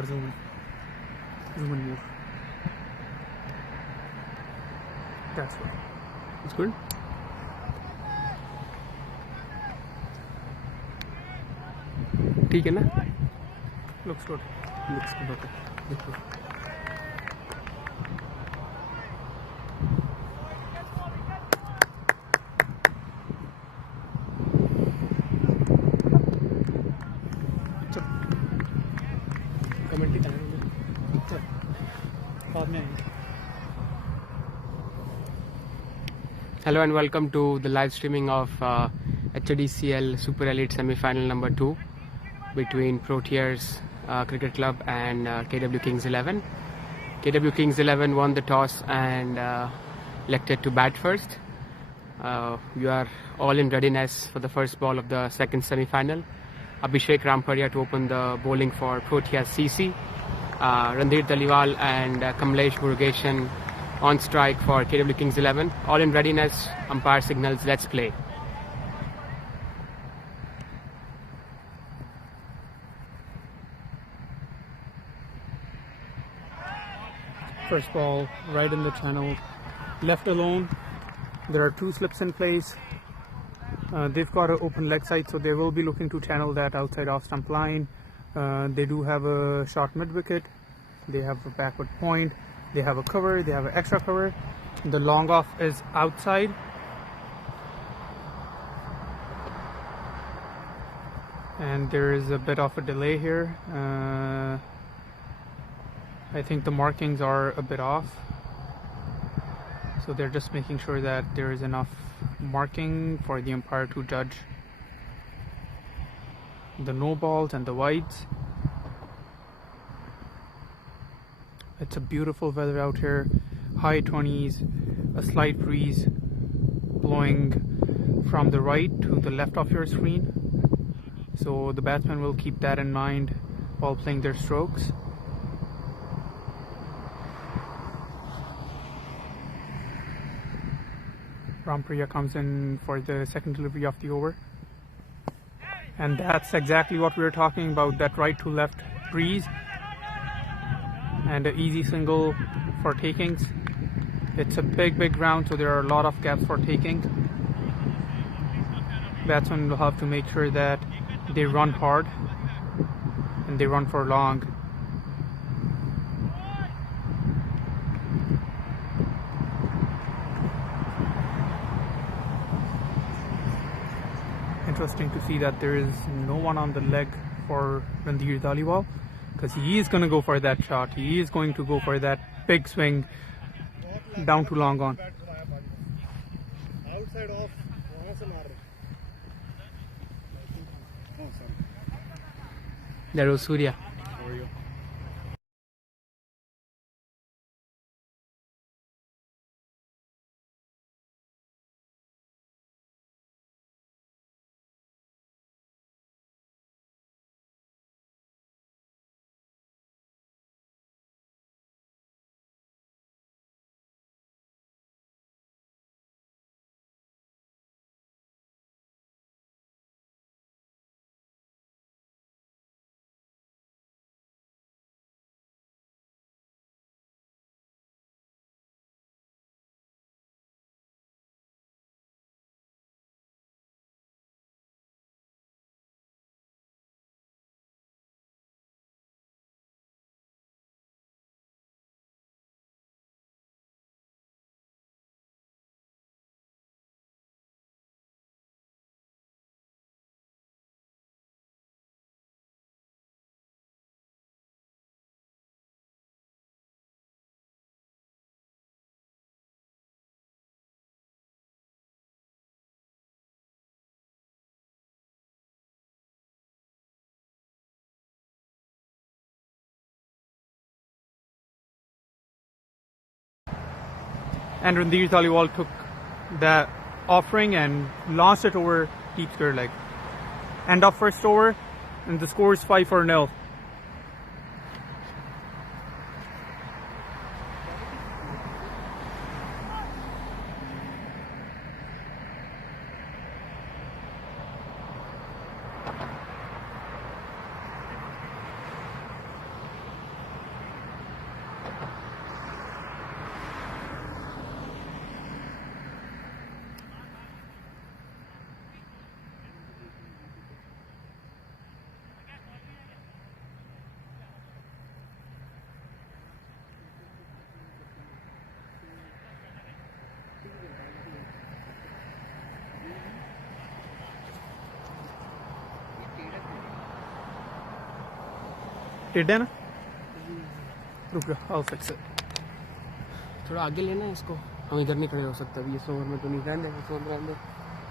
कर zoom in more. That's right. It's good. ठीक है ना? Looks good. Looks good. Okay. Looks good. Comment ही करेंगे बाद में आएंगे. Hello and welcome to the live streaming of HDCL Super Elite semi-final number 2 between Proteas Cricket Club and KW Kings 11. KW Kings 11 won the toss and elected to bat first. We are all in readiness for the first ball of the second semi-final. Abhishek Ramparia to open the bowling for Proteas CC. Randir Daliwal and Kamlesh Murugesan on strike for KW Kings 11. All in readiness. Umpire signals, let's play. First ball right in the channel, left alone. There are two slips in place. They've got an open leg side, so they will be looking to channel that outside off stump line. They do have a short mid wicket. They have a backward point. They have a cover. They have an extra cover. The long off is outside. And there is a bit of a delay here. I think the markings are a bit off. So they're just making sure that there is enough marking for the umpire to judge the no balls and the wides. It's a beautiful weather out here, high 20s, a slight breeze blowing from the right to the left of your screen. So the batsmen will keep that in mind while playing their strokes. Rampriya comes in for the second delivery of the over. And that's exactly what we were talking about, that right to left breeze. And an easy single for takings. It's a big ground, so there are a lot of gaps for taking. Batsmen will have to make sure that they run hard and they run for long. Interesting to see that there is no one on the leg for Randir Daliwal, because he is going to go for that shot. He is going to go for that big swing down to long on. Outside off, There was Surya. And Randir Daliwal took that offering and launched it over deep square leg. End of first over, and the score is 5-0. टेढ़ा है ना, रुक जा, I'll fix it. थोड़ा आगे लेना है इसको, हम इधर नहीं खड़े हो सकते अभी, इस ओवर में तो नहीं, रहने दे, इस ओवर में रहने दे।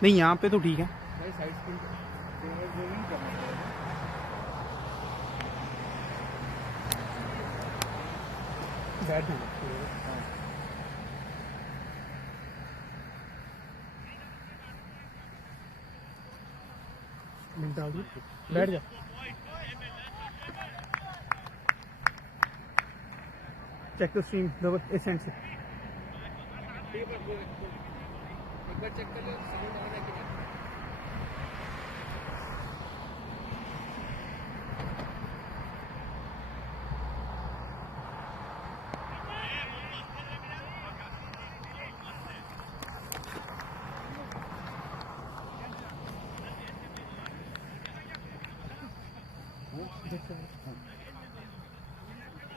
नहीं यहाँ पे तो ठीक है। भाई साइड स्पिन बैठ जाना, बैठ जा। चेक द स्ट्रीम इस एंड से। एक बार चेक कर लो साउंड ऑन है कि नहीं।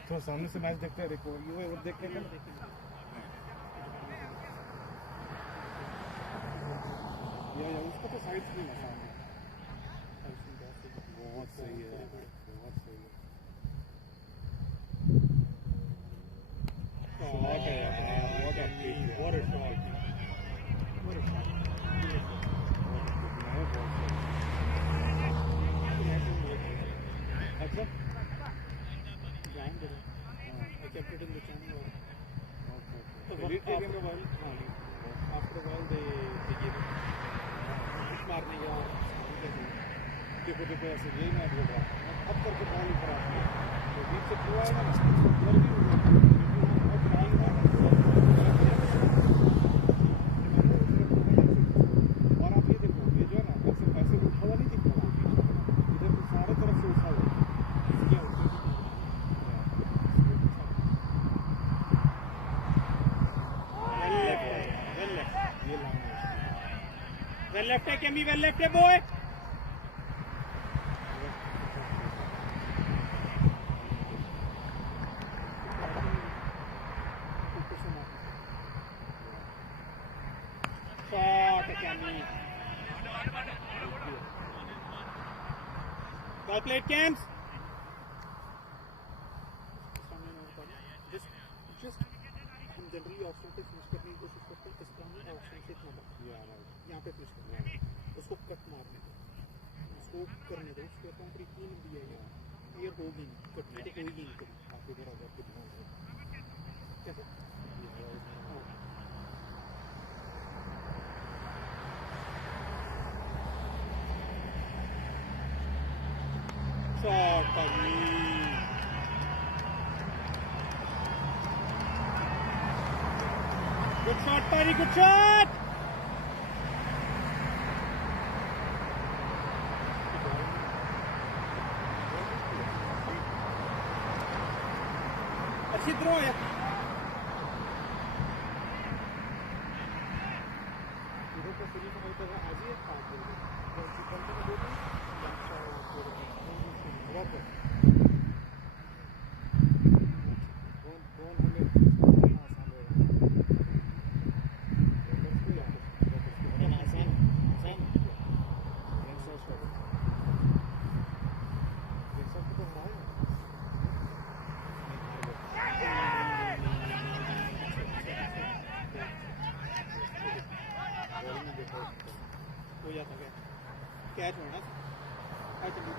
तो सामने से मैच देखते हैं, ये वो देखते हैं। या उसका तो साइड स्क्रीन है सामने, बहुत सही है, बहुत सही है। शॉट है यार, what a kick, what a shot, what a shot, अच्छा I kept it in the channel. So after a while they gave it. मारने का देखो देखो ऐसे यही मैं बोल रहा हूँ, अब करके बॉल ऊपर आती है, तो बीच से थ्रो आएगा ना, उधर भी और आप ये देखो, ये जो है ना ऐसे ऐसे उठा हुआ नहीं दिखता, इधर सारे तरफ से उठा हुआ क्या होता है। Well left, Kemi, well left, boy. Shot, Kemi. Well played, Cams. Just हम जनरली ऑप्शन पे फिनिश करने की कोशिश करते हैं, इस काम में ऑप्शन से इतना यहाँ पे फिनिश करना है, उसको कट मारने दो, उसको करने दो, उसके काउंटर इतनी लंबी है यार, क्लियर होगी नहीं, कट तो होगी नहीं कभी, आप इधर आ जाते कैसे शॉट पारी, good shot पारी, good shot. अच्छी थ्रो है, इधर का सीरीज में तो आज ही है, हो जाता है कैच होना चलिए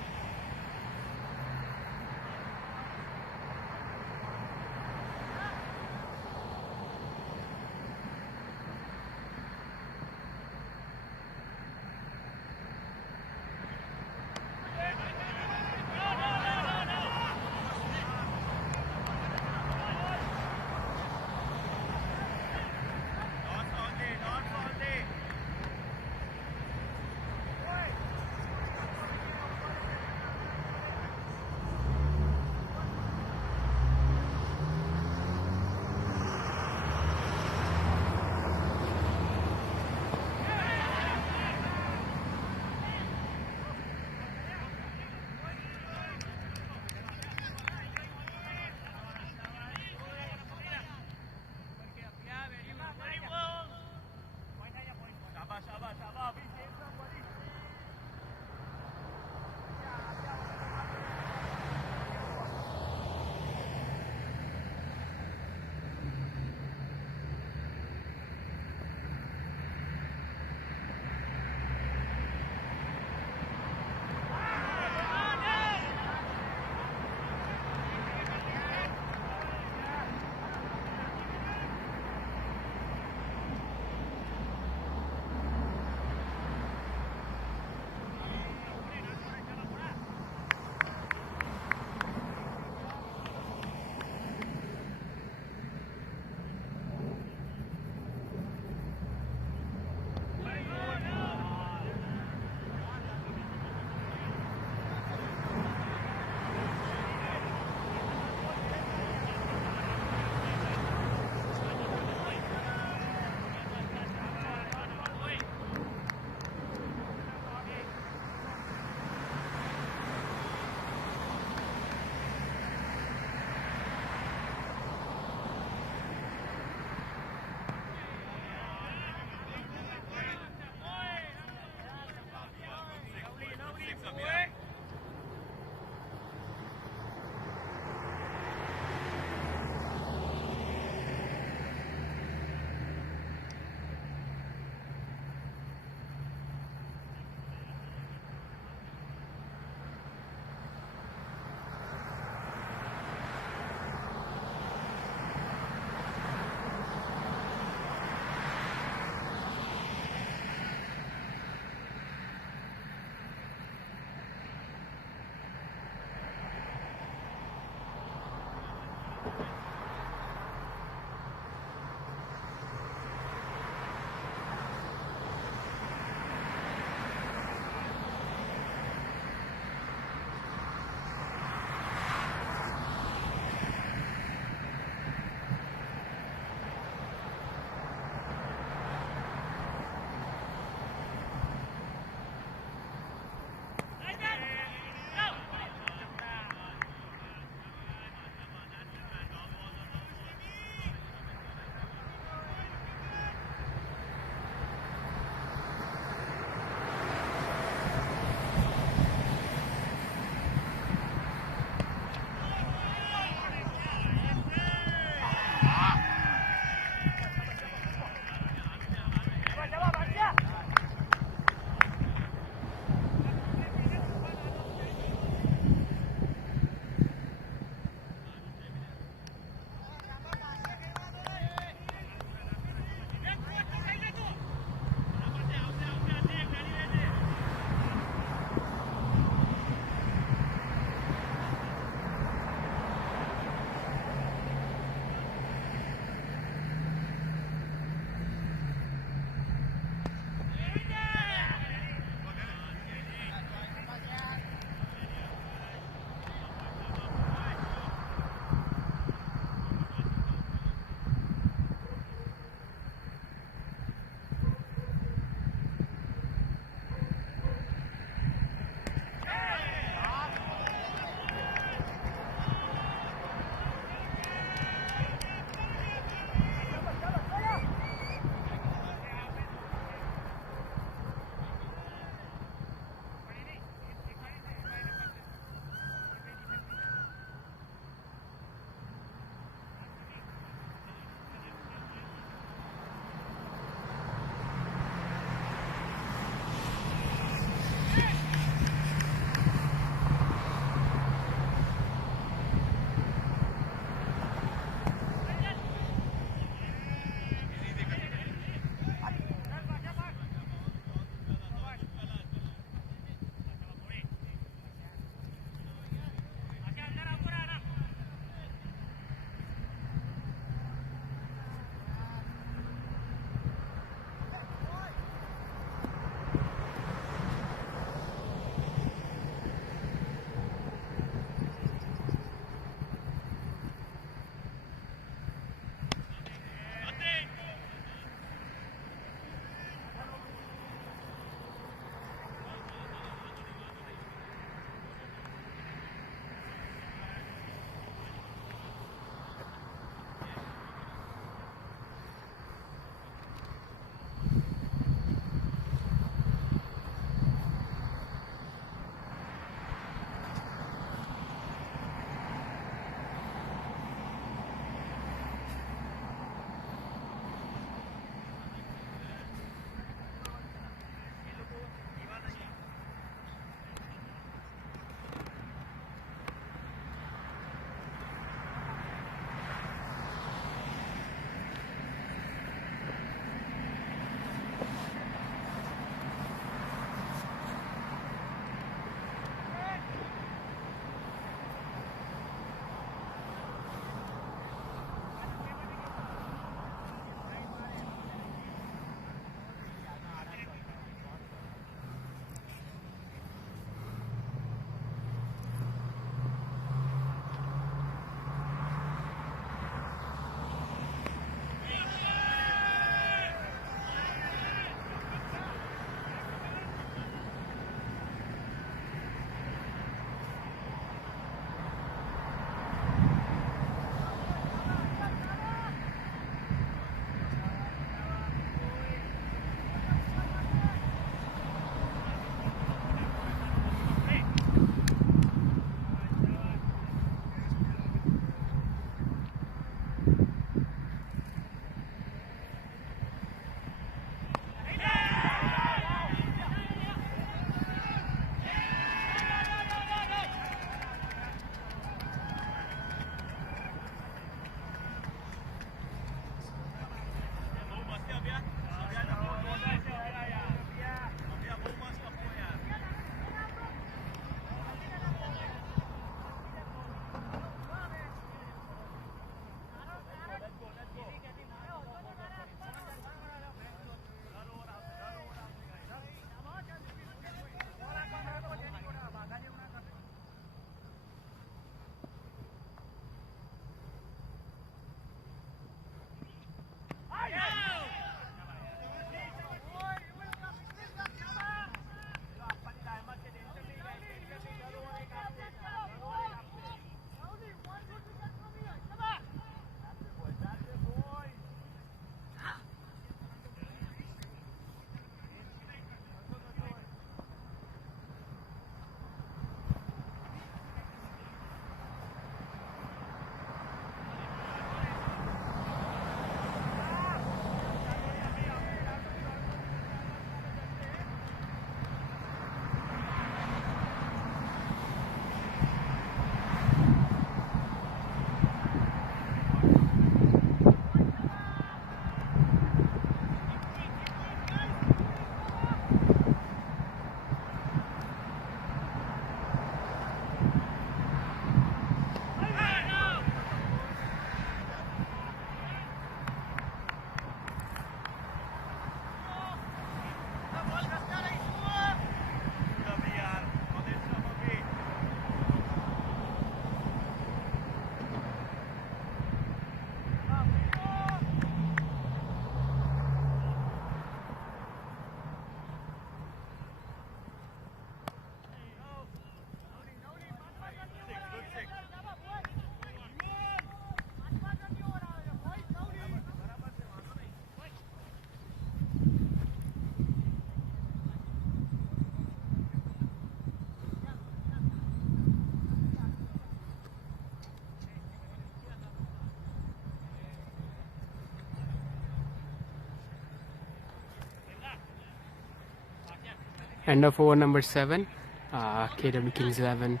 End of over number 7. KW Kings 11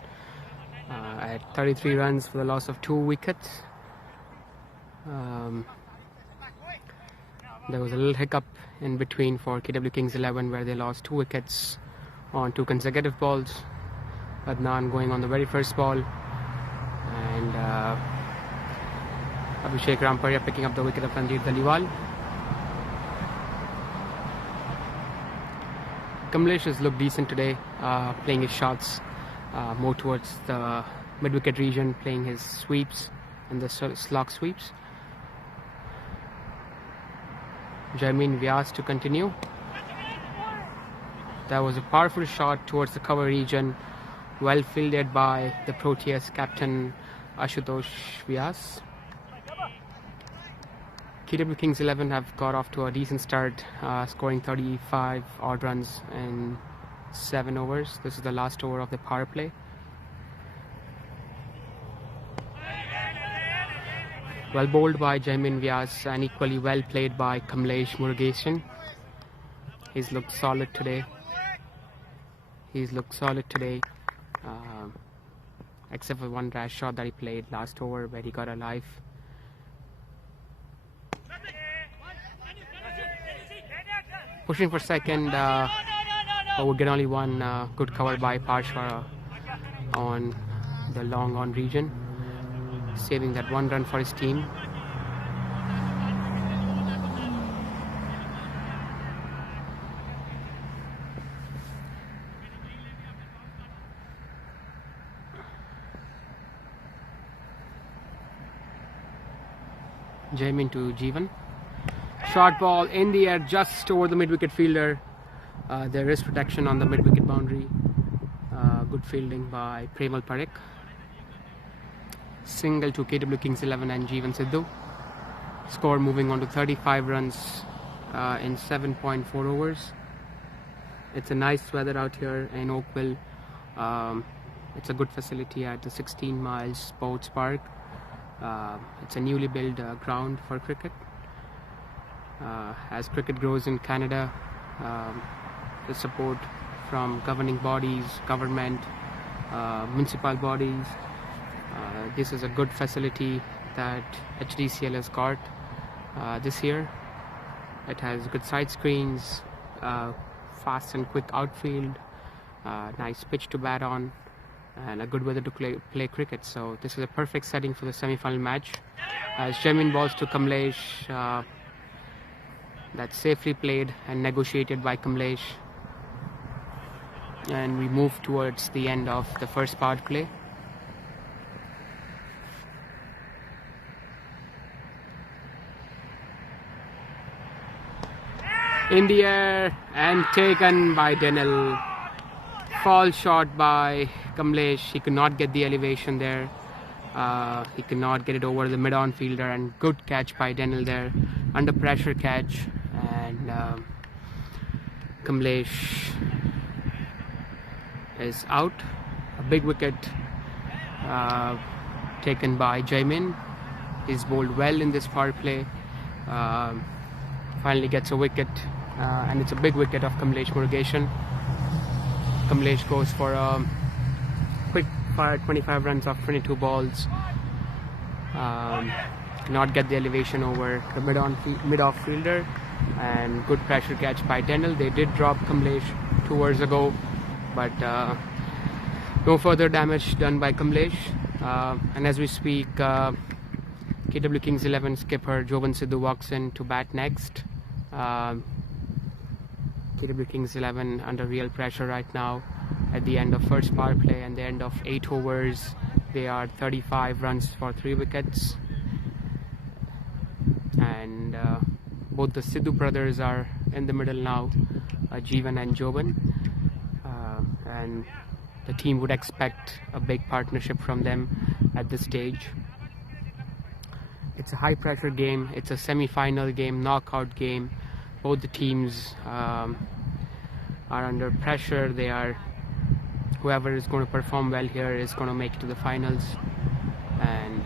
at 33 runs for the loss of 2 wickets. There was a little hiccup in between for KW Kings 11 where they lost 2 wickets on 2 consecutive balls. Adnan going on the very first ball, and Abhishek Ramparia picking up the wicket of Ranjit Daliwal. Kamlesh has looked decent today, playing his shots more towards the mid-wicket region, playing his sweeps and the slog sweeps. Jaimin Vyas to continue. That was a powerful shot towards the cover region, well fielded by the Proteas captain Ashutosh Vyas. KW Kings 11 have got off to a decent start, scoring 35 odd runs in 7 overs. This is the last over of the power play. Well bowled by Jaimin Vyas and equally well played by Kamlesh Murugesan. He's looked solid today. Except for one rash shot that he played last over where he got a life. Pushing for second, but would get only one good cover by Parshvara on the long on region, saving that 1 run for his team. Jaimin to Jeevan. Short ball in the air just over the mid-wicket fielder. There is protection on the mid-wicket boundary. Good fielding by Premal Parekh. Single to KW Kings 11 and Jeevan Sidhu. Score moving on to 35 runs in 7.4 overs. It's a nice weather out here in Oakville. It's a good facility at the 16 Miles Sports Park. It's a newly built ground for cricket. As cricket grows in Canada, the support from governing bodies, government, municipal bodies, this is a good facility that HDCL has got this year. It has good side screens, fast and quick outfield, nice pitch to bat on, and a good weather to play cricket. So this is a perfect setting for the semi-final match. As Jaimin balls to Kamlesh, that's safely played and negotiated by Kamlesh. And we move towards the end of the first power play. In the air and taken by Denel. Fall shot by Kamlesh. He could not get the elevation there. He could not get it over the mid-on fielder, and good catch by Denel there. Under pressure catch, and Kamlesh is out. A big wicket taken by Jaimin. He's bowled well in this power play. Finally gets a wicket, and it's a big wicket of Kamlesh Murugesan. Kamlesh goes for a quick fire 25 runs off 22 balls. Cannot get the elevation over the mid-off fielder, and good pressure catch by Denel. They did drop Kamlesh 2 overs ago, but no further damage done by Kamlesh. And as we speak, KW Kings 11 skipper Jovan Sidhu walks in to bat next. KW Kings 11 under real pressure right now at the end of first power play, and the end of 8 overs. They are 35 runs for 3 wickets, and both the Sidhu brothers are in the middle now, Jeevan and Jovan, and the team would expect a big partnership from them at this stage. It's a high pressure game, it's a semi-final game, knockout game. Both the teams are under pressure. Whoever is going to perform well here is going to make it to the finals, and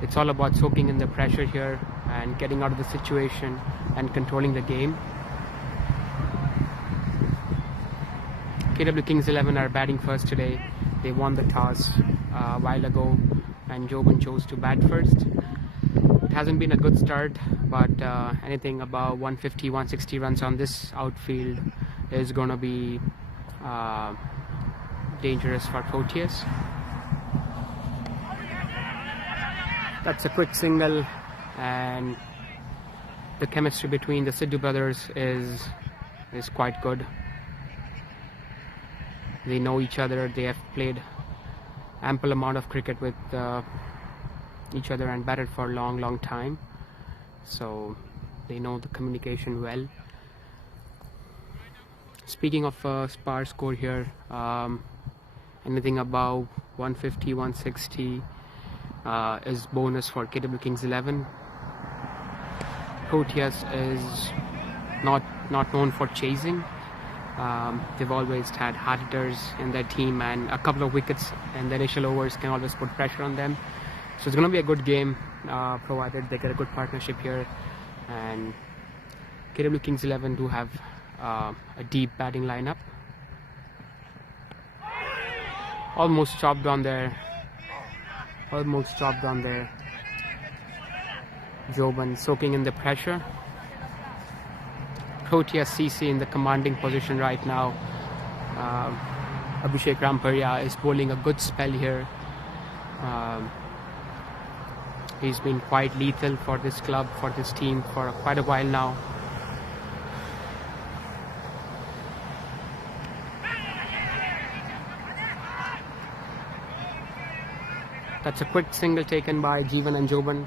it's all about soaking in the pressure here and getting out of the situation and controlling the game. KW Kings 11 are batting first today. They won the toss a while ago and Joban chose to bat first. It hasn't been a good start, but anything above 150, 160 runs on this outfield is going to be dangerous for Proteas. That's a quick single, and the chemistry between the Sidhu brothers is quite good. They know each other. They have played ample amount of cricket with each other and batted for a long time, so they know the communication well. Speaking of spar score here, anything above 150, 160 is bonus for KW Kings 11. Proteas is not known for chasing. They've always had hard hitters in their team, and a couple of wickets in the initial overs can always put pressure on them. So it's going to be a good game, provided they get a good partnership here. And KW Kings 11 do have a deep batting lineup. Almost chopped on there. Joban soaking in the pressure. Proteas CC in the commanding position right now. Abhishek Ramparya is bowling a good spell here. He's been quite lethal for this club, for this team for quite a while now. That's a quick single taken by Jeevan and Joban.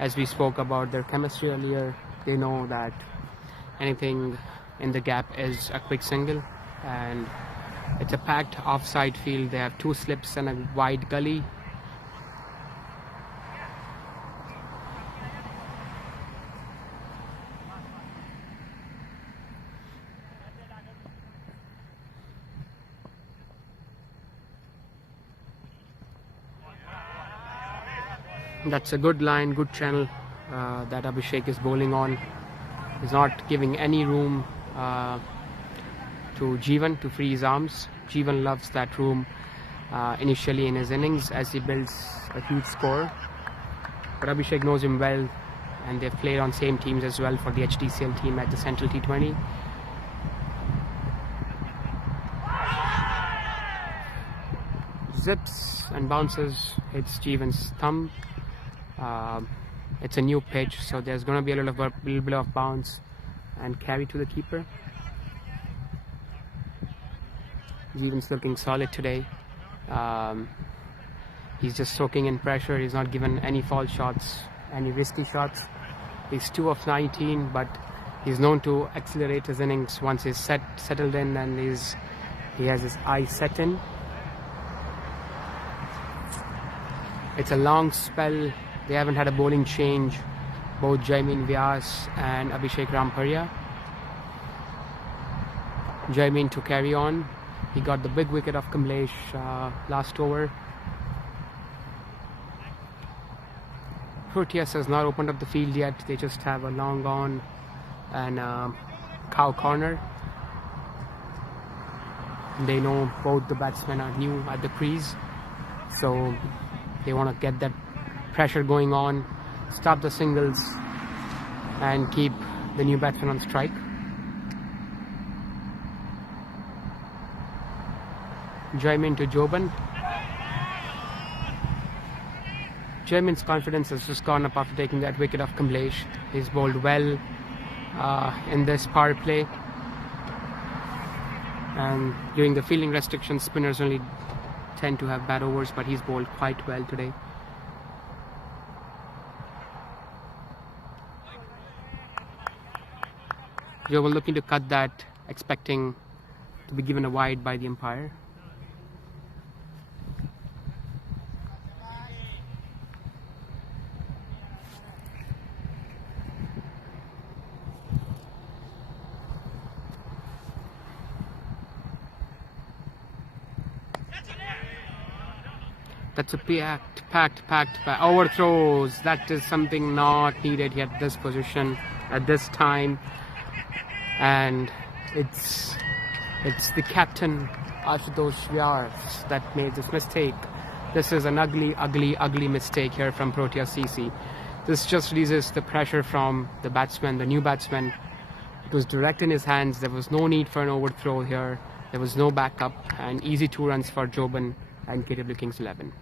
As we spoke about their chemistry earlier, they know that anything in the gap is a quick single, and it's a packed offside field. They have two slips and a wide gully. That's a good line, good channel that Abhishek is bowling on. He's not giving any room to Jeevan to free his arms. Jeevan loves that room initially in his innings as he builds a huge score. But Abhishek knows him well, and they've played on same teams as well for the HDCL team at the Central T20. Zips and bounces, hits Jeevan's thumb. It's a new pitch, so there's going to be a little bit of bounce and carry to the keeper. Jeevan's looking solid today. He's just soaking in pressure. He's not given any false shots, any risky shots. He's 2 of 19, but he's known to accelerate his innings once he's settled in and he has his eyes set in. It's a long spell. They haven't had a bowling change, both Jaimin Vyas and Abhishek Ramparya. Jaimin to carry on. He got the big wicket of Kamlesh last over. Proteas has not opened up the field yet. They just have a long on and cow corner. They know both the batsmen are new at the crease, so they want to get that pressure going on, stop the singles and keep the new batsman on strike. Jaimin to Joban. Jaimin's confidence has just gone up after taking that wicket of Kamlesh. He's bowled well in this power play, and during the fielding restrictions, spinners only tend to have bad overs, but he's bowled quite well today. Joban looking to cut that, expecting to be given a wide by the umpire. That's a packed overthrows. That is something not needed here at this position, at this time. And it's It's the captain, Ashutosh Vyas, that made this mistake. This is an ugly, ugly, ugly mistake here from Proteas CC. This just releases the pressure from the batsman, the new batsman. It was direct in his hands. There was no need for an overthrow here. There was no backup, and easy 2 runs for Jobin and KW Kings 11.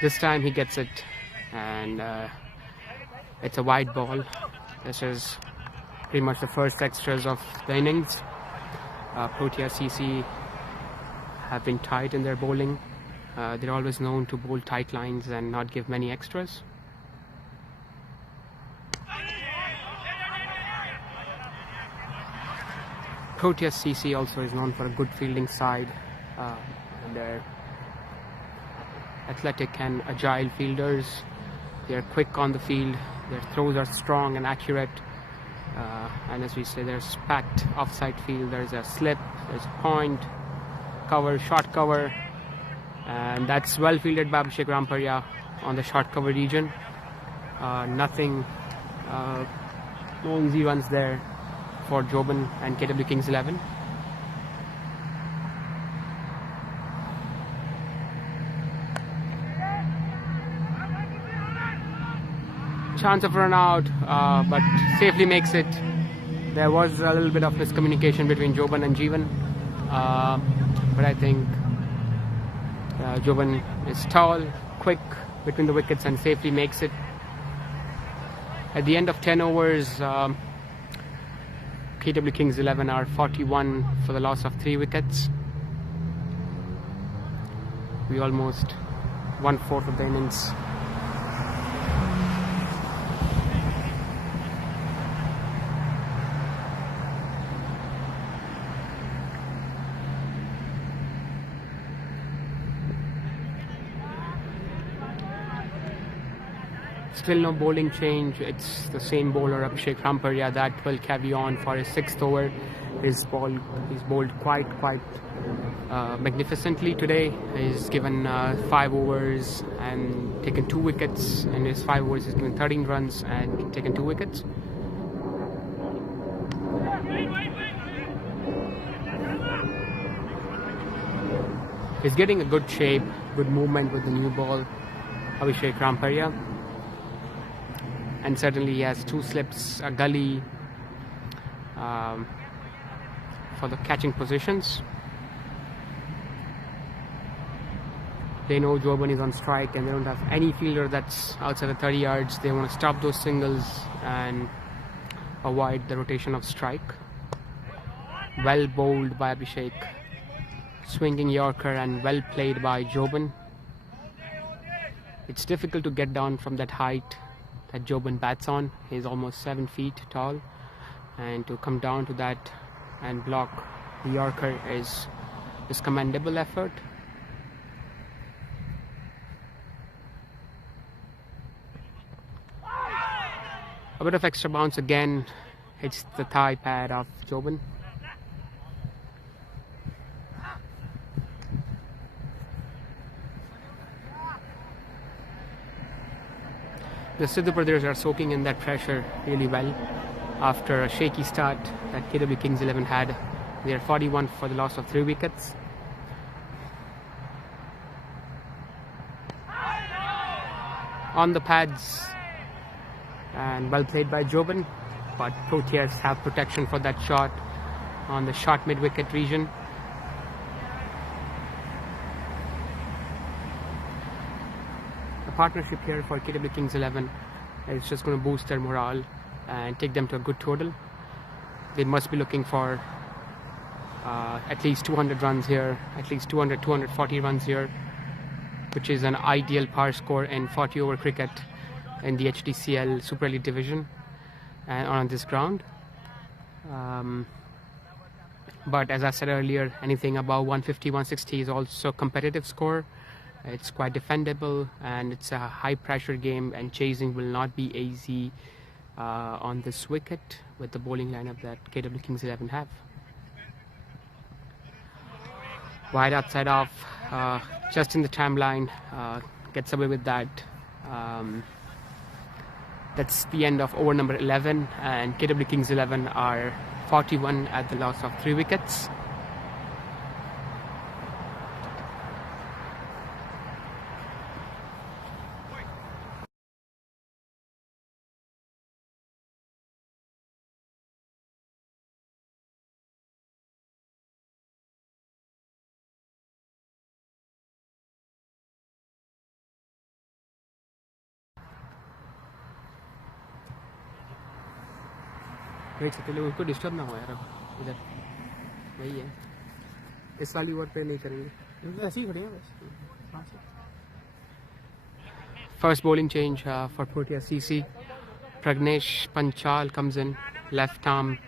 This time he gets it, and it's a wide ball. This is pretty much the first extras of the innings. Proteas CC have been tight in their bowling. They're always known to bowl tight lines and not give many extras. Proteas CC also is known for a good fielding side. And they're athletic and agile fielders. They're quick on the field. Their throws are strong and accurate. And as we say, there's packed offside field. There's a slip, there's a point, cover, short cover, and that's well fielded by Abhishek Ramparya on the short cover region. Nothing, no easy runs there for Jobin and KW Kings 11. Chance of run out, but safely makes it. There was a little bit of miscommunication between Jobin and Jeevan, but I think Jobin is tall, quick between the wickets and safely makes it. At the end of 10 overs, KW Kings 11 are 41 for the loss of 3 wickets. We almost 1/4 of the innings. Still no bowling change. It's the same bowler Abhishek Ramparya that will carry on for his 6th over. He's bowled quite magnificently today. He's given 5 overs and taken 2 wickets. In his 5 overs, he's given 13 runs and taken 2 wickets. He's getting a good shape, good movement with the new ball, Abhishek Ramparya. And certainly he has 2 slips, a gully for the catching positions. They know Jobin is on strike and they don't have any fielder that's outside the 30 yards. They want to stop those singles and avoid the rotation of strike. Well bowled by Abhishek. Swinging Yorker and well played by Jobin. It's difficult to get down from that height that Jobin bats on. He's almost 7 feet tall, and to come down to that and block the Yorker is commendable effort. A bit of extra bounce again, hits the thigh pad of Jobin. The Sidhu brothers are soaking in that pressure really well after a shaky start that KW Kings 11 had. They are 41 for the loss of 3 wickets. On the pads and well played by Jobin, but Proteas have protection for that shot on the short mid-wicket region. Partnership here for KW Kings 11 is just going to boost their morale and take them to a good total. They must be looking for at least 200 runs here, at least 240 runs here, which is an ideal par score in 40 over cricket in the HDCL Super Elite division and on this ground. But as I said earlier, anything above 150, 160 is also a competitive score. It's quite defendable and it's a high pressure game, and chasing will not be easy on this wicket with the bowling lineup that KW Kings 11 have. Wide outside off, just in the tram line, gets away with that. That's the end of over number 11, and KW Kings 11 are 41 at the loss of 3 wickets. Wait से पहले उसको disturb ना हो यार, इधर वही है, इस वाली ओवर पे नहीं करेंगे, ऐसे ही खड़े हैं बस। First bowling change for Proteas CC. Pragnesh Panchal comes in, left arm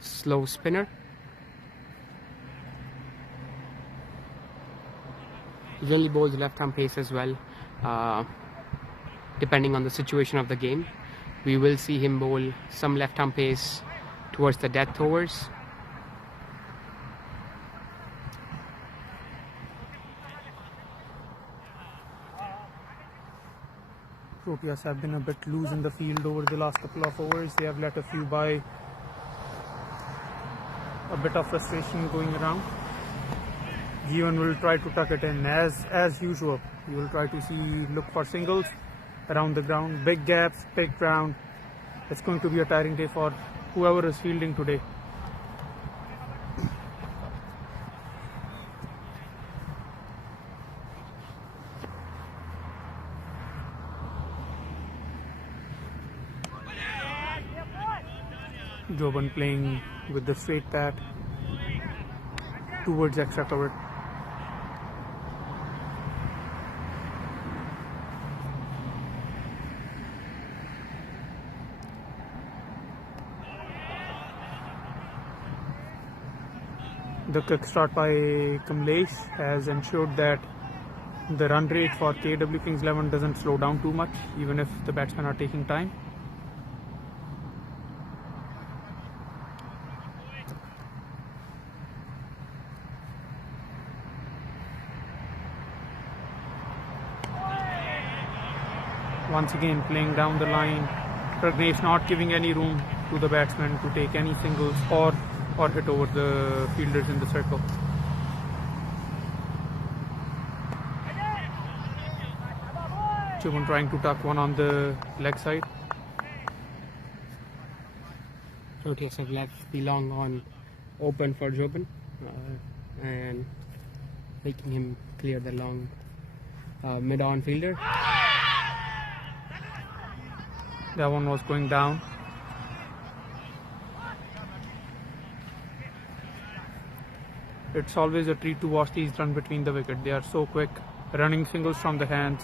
slow spinner. Really bowls left arm pace as well, depending on the situation of the game. We will see him bowl some left arm pace towards the death overs. Proteas have been a bit loose in the field over the last couple of overs. They have let a few by. A bit of frustration going around. Given will try to tuck it in as usual. You will try to look for singles around the ground, big gaps, big ground. It's going to be a tiring day for whoever is fielding today. Joban playing with the straight bat towards extra cover. The quick start by Kamlesh has ensured that the run rate for KW Kings 11 doesn't slow down too much, even if the batsmen are taking time. Once again playing down the line, Pragnesh not giving any room to the batsman to take any singles or hit over the fielders in the circle. Joban trying to tuck one on the leg side. Proteas have left the long on open for Joban and making him clear the long mid-on fielder. That one was going down. It's always a treat to watch these run between the wicket. They are so quick, running singles from the hands,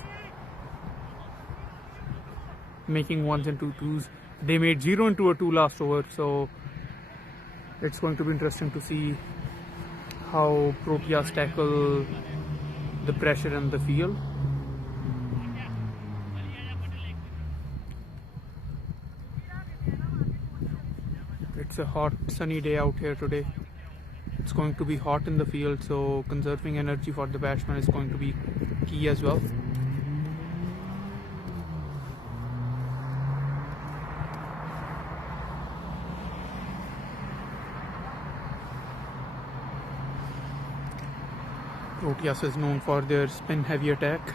making ones into twos. They made 0 into a 2 last over, so it's going to be interesting to see how Proteas tackle the pressure in the field. It's a hot sunny day out here today. It's going to be hot in the field, so conserving energy for the batsman is going to be key as well. Proteas is known for their spin heavy attack.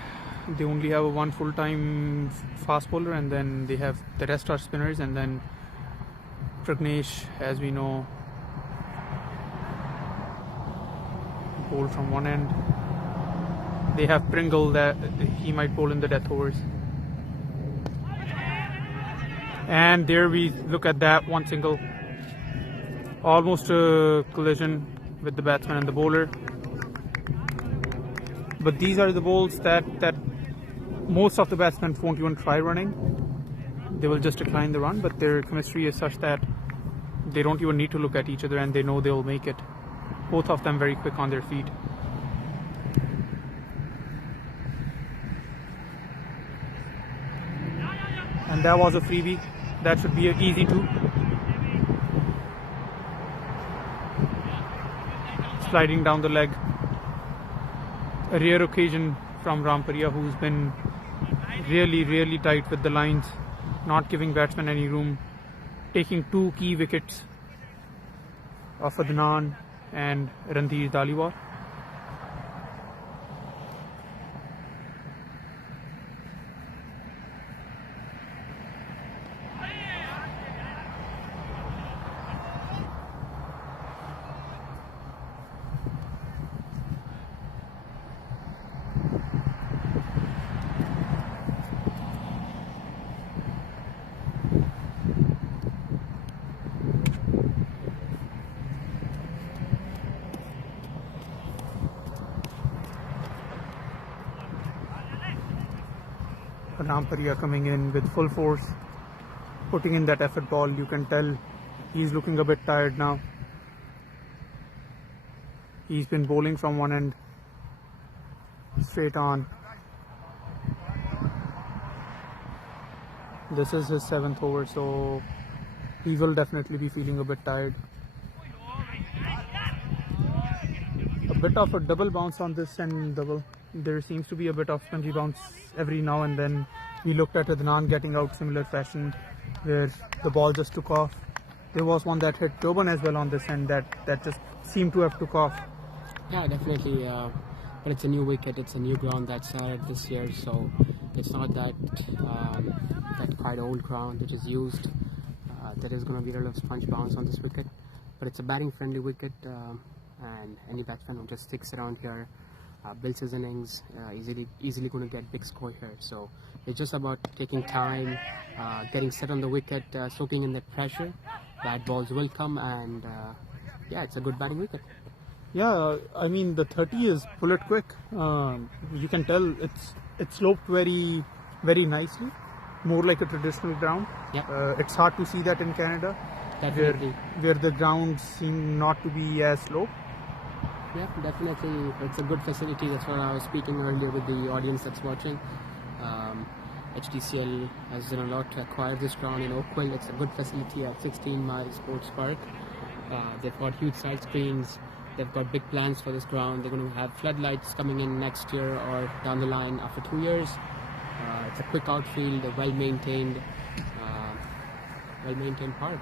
They only have one full-time fast bowler, and then they have the rest are spinners, and then Pragnesh, as we know, bowl from one end. They have Pringle that he might bowl in the death overs. And there we look at that one single. Almost a collision with the batsman and the bowler. But these are the bowls that most of the batsmen won't even try running. They will just decline the run, but their chemistry is such that they don't even need to look at each other and they know they'll make it. Both of them very quick on their feet. And that was a freebie. That should be an easy 2. Sliding down the leg. A rare occasion from Ramparia, who's been really tight with the lines, not giving batsmen any room, taking 2 key wickets of Adnan and Ranveer Dhaliwal. Ramparia coming in with full force, putting in that effort ball. You can tell he's looking a bit tired now. He's been bowling from one end straight on. This is his 7th over, so he will definitely be feeling a bit tired. A bit of a double bounce on this and double. There seems to be a bit of spongy bounce every now and then. We looked at Adnan getting out similar fashion where the ball just took off. There was one that hit Joban as well on this end that just seemed to have took off. Yeah, definitely. But it's a new wicket, it's a new ground that's added this year, so it's not that that quite old ground which is used. There is going to be a lot of sponge bounce on this wicket, but it's a batting friendly wicket, and any batsman who just sticks around here builds his innings, easily going to get big score here. So it's just about taking time, getting set on the wicket, soaking in that pressure. Bad balls will come, and yeah, it's a good batting wicket. Yeah, I mean the 30 is bullet quick. You can tell it's sloped very nicely, more like a traditional ground. Yep. It's hard to see that in Canada, where the grounds seem not to be as sloped. Yeah, definitely. It's a good facility. That's what I was speaking earlier with the audience that's watching. HDCL has done a lot to acquire this ground in Oakville. It's a good facility at 16 Mile Sports Park. They've got huge side screens. They've got big plans for this ground. They're going to have floodlights coming in next year or down the line after 2 years. It's a quick outfield, a well-maintained park.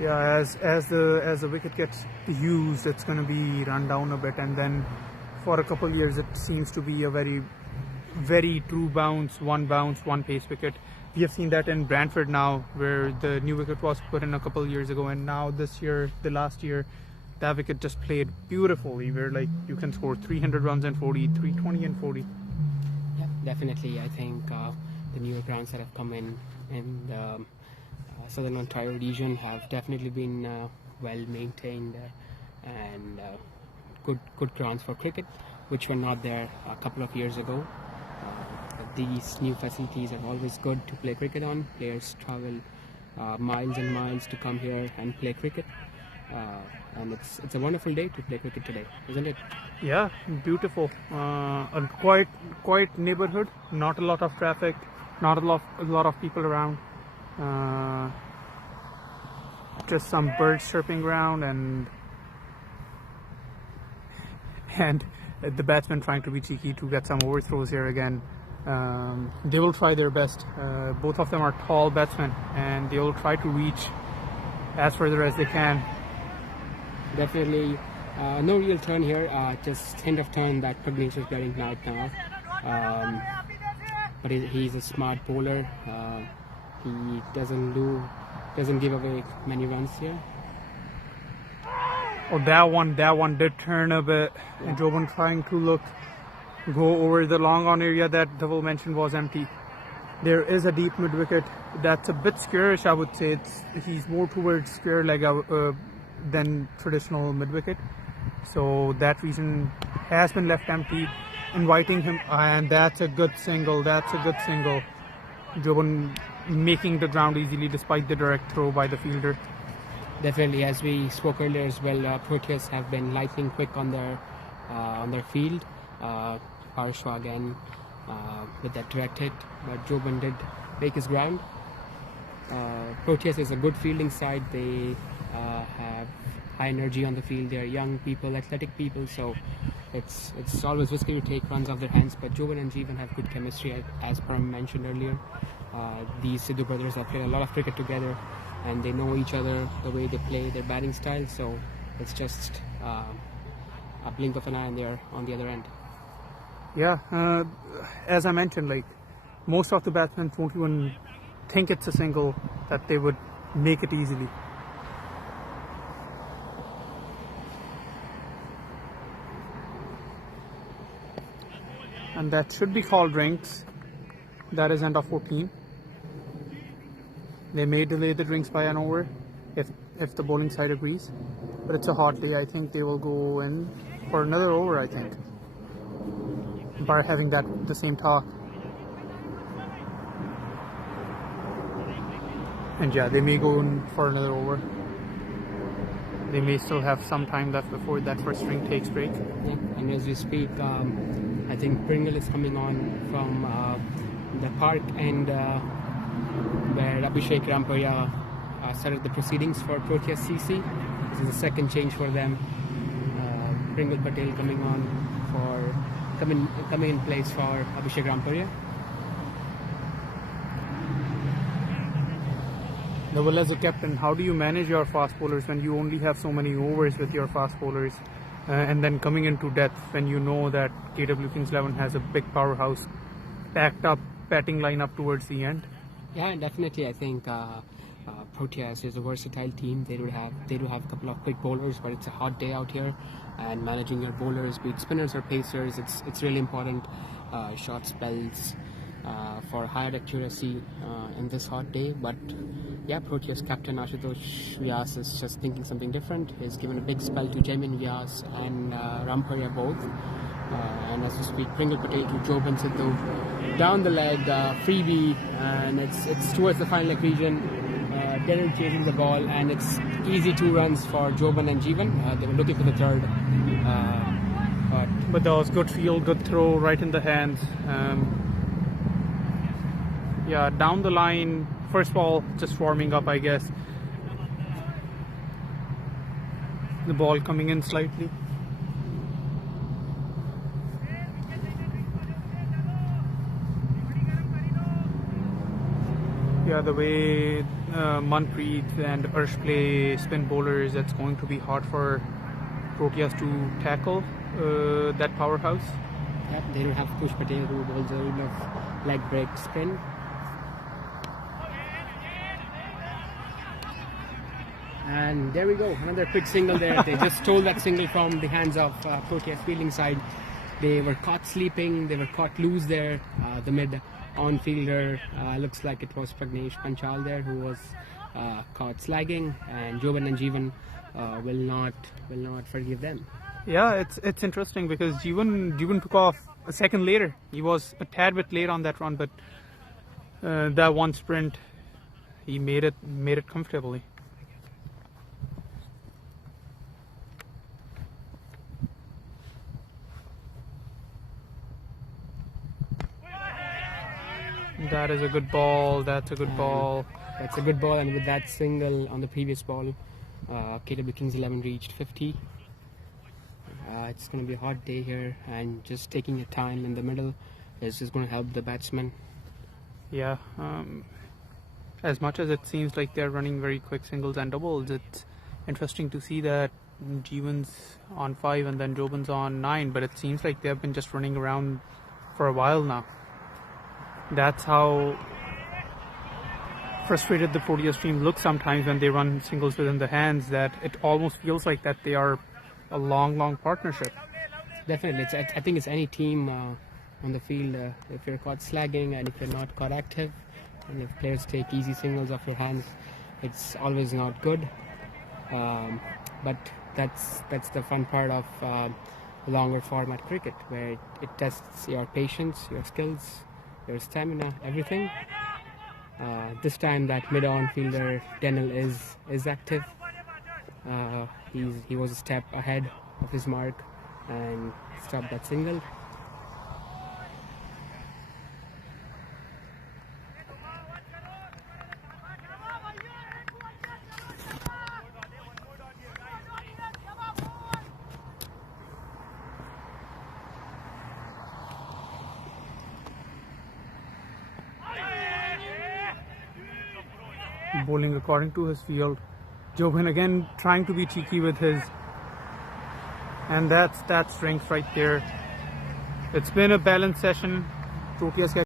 Yeah, as the wicket gets used, it's going to be run down a bit, and then for a couple of years it seems to be a very true bounce, one pace wicket. We have seen that in Brantford now, where the new wicket was put in a couple of years ago, and now this year, the last year, that wicket just played beautifully, where like you can score 300 runs and 40, 320 and 40. Yeah, definitely. I think the newer grounds that have come in the Southern Ontario region have definitely been well maintained and good grounds for cricket, which were not there a couple of years ago. These new facilities are always good to play cricket on. Players travel miles and miles to come here and play cricket, and it's a wonderful day to play cricket today, isn't it? Yeah, beautiful. A quiet neighborhood. Not a lot of traffic. Not a lot of people around. Just some birds chirping around and the batsmen trying to be cheeky to get some overthrows here again. They will try their best. Both of them are tall batsmen, and they will try to reach as further as they can. Definitely. No real turn here, just hint of turn that Pragnesh is getting right now. But he's a smart bowler. He doesn't give away many runs here. Oh, that one did turn a bit. Yeah. And Joban trying to go over the long on area that Dhaval mentioned was empty. There is a deep mid wicket that's a bit squarish, I would say. He's more towards square leg than traditional mid wicket. So that reason has been left empty, inviting him, and that's a good single. Joban making the ground easily despite the direct throw by the fielder. Definitely, as we spoke earlier as well, Proteas have been lightning quick on their field. Parshwa again with that direct hit, but Joban did make his ground. Proteas is a good fielding side. They have high energy on the field. They are young people, athletic people, so it's always risky to take runs off their hands. But Jovan and Jeevan have good chemistry, as Param mentioned earlier. These Sidhu brothers have played a lot of cricket together, and they know each other, the way they play, their batting style. So it's just a blink of an eye, and they're on the other end. Yeah, as I mentioned, like most of the batsmen won't even think it's a single, that they would make it easily. And that should be called drinks. That is end of 14. They may delay the drinks by an over if the bowling side agrees. But it's a hot day. I think they will go in for another over, I think, by having the same talk. And yeah, they may go in for another over. They may still have some time left before that first string takes break. Yeah, and as we speak, I think Pringle is coming on from the park and where Abhishek Rampuria started the proceedings for Proteas CC. This is the second change for them. Pringle Patel coming in place for Abhishek Rampuria. Well, as a captain, how do you manage your fast bowlers when you only have so many overs with your fast bowlers, and then coming into depth when you know that KW Kings 11 has a big powerhouse packed up batting lineup towards the end? Yeah, definitely. I think Proteas is a versatile team. They do have a couple of quick bowlers, but it's a hot day out here, and managing your bowlers, be it spinners or pacers, it's really important. Short spells for higher accuracy in this hot day. But yeah, Proteas captain Ashutosh Vyas is just thinking something different. He's given a big spell to Jaimin Vyas and Rampuria both. And as we speak, Pringle Patel to Joban Sidhu down the leg, freebie, and it's towards the final leg region. Daryl chasing the ball, and it's easy 2 runs for Joban and Jeevan. They were looking for the third, but that was good field, good throw, right in the hands. Yeah, down the line, first ball just warming up, I guess. The ball coming in slightly. Yeah, the way Manpreet and Arsh play spin bowlers, it's going to be hard for Proteas to tackle that powerhouse. Yeah, they don't have Push Patel, who bowls a lot of leg break spin. And there we go, another quick single there. They just stole that single from the hands of Proteas fielding side. They were caught sleeping, they were caught loose there. The mid-on fielder, looks like it was Pragnesh Panchal there, who was caught slagging, and Joban and Jeevan will not forgive them. Yeah, it's interesting because Jeevan took off a second later. He was a tad bit late on that run, but that one sprint, he made it comfortably. That is a good ball. That's a good ball. That's a good ball, and with that single on the previous ball, KW Kings 11 reached 50. It's going to be a hot day here, and just taking your time in the middle is just going to help the batsmen. Yeah, as much as it seems like they're running very quick singles and doubles, it's interesting to see that Jeevan's on 5 and then Joban's on 9, but it seems like they've been just running around for a while now. That's how frustrated the Proteas team looks sometimes when they run singles within the hands, that it almost feels like that they are a long partnership. Definitely, I think it's any team on the field. If you're caught slagging and if you're not caught active, and if players take easy singles off your hands, it's always not good. But that's the fun part of longer format cricket, where it tests your patience, your skills, your stamina, everything. This time that mid-on fielder Daniel is active. He was a step ahead of his mark and stopped that single. bowling according to his field. Jobin again trying to be cheeky with his, and that's strength right there. It's been a balanced session. Proteas